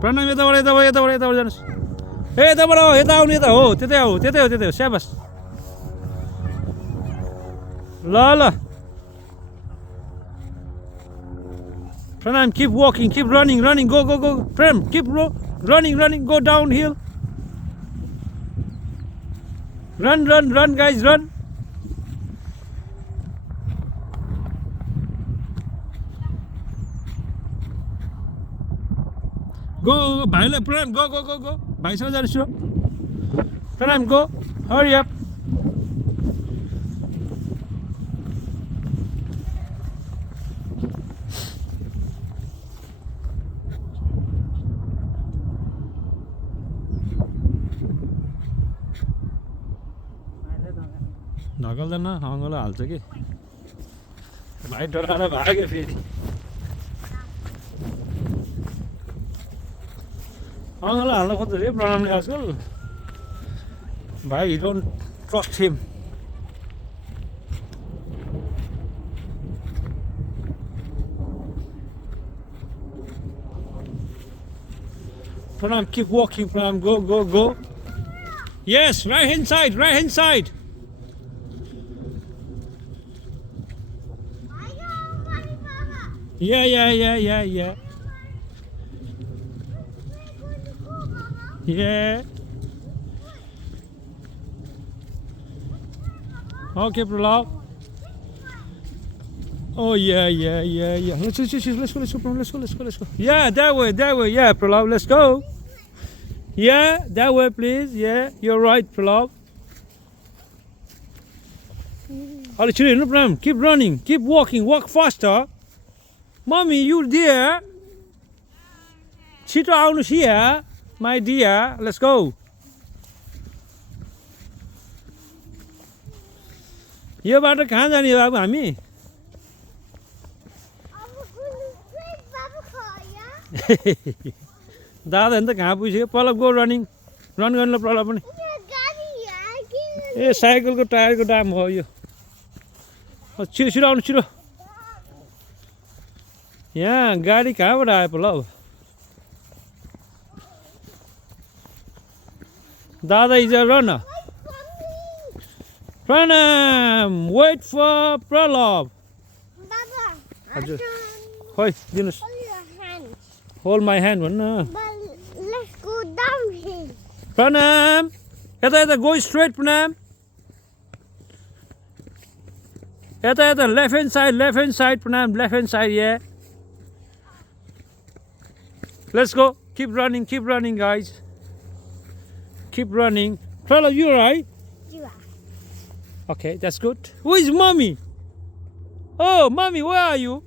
प्रणम यताबाट जानुहोस् ए यताबाट हो यता आउनु यता हो त्यतै हो स्याबास ल Pranam, keep walking, keep running, go. Pranam, keep running, go downhill. Run, guys, run. Go, Pranam, go. Pranam, go. Hurry up. ढकल्दैन अङ्गलो हाल्छ कि भाइ डराएर भाग्यो फेरि अङ्गलो हाल्न खोज्छ रे प्रणमले आजकल भाइ don't trust him Pranam, keep walking, Pranam, go. Yes, right hand side. Yeah. Yeah. Okay, Praluv. Oh yeah. Let's go. Yeah, that way. Yeah, Praluv, let's go. Yeah, that way, please. Yeah, you're right, Praluv. Keep running, keep walking, walk faster. Mommy, you there? Chito out here, my dear. Let's go. यो बाटो कहाँ जाने बाबु हामी दादा नि त कहाँ पुग्यो पलक गो रन गर्नु पलक पनि ए साइकलको टायरको दाम हो यो छिटो आउनु छिटो यहाँ गाडी कहाँबाट आयो पलक दादा is a runner Pranam, wait for Praluv. Baba, Hoi, Dinos. hold your hand. Hold my hand, one. But let's go downhill. Pranam, yata, go straight, Pranam. Yata, left hand side, Pranam, left hand side, yeah. Let's go. Keep running, guys. Keep running. Praluv, you alright? Okay, that's good. Who is mommy? Oh, mommy, where are you?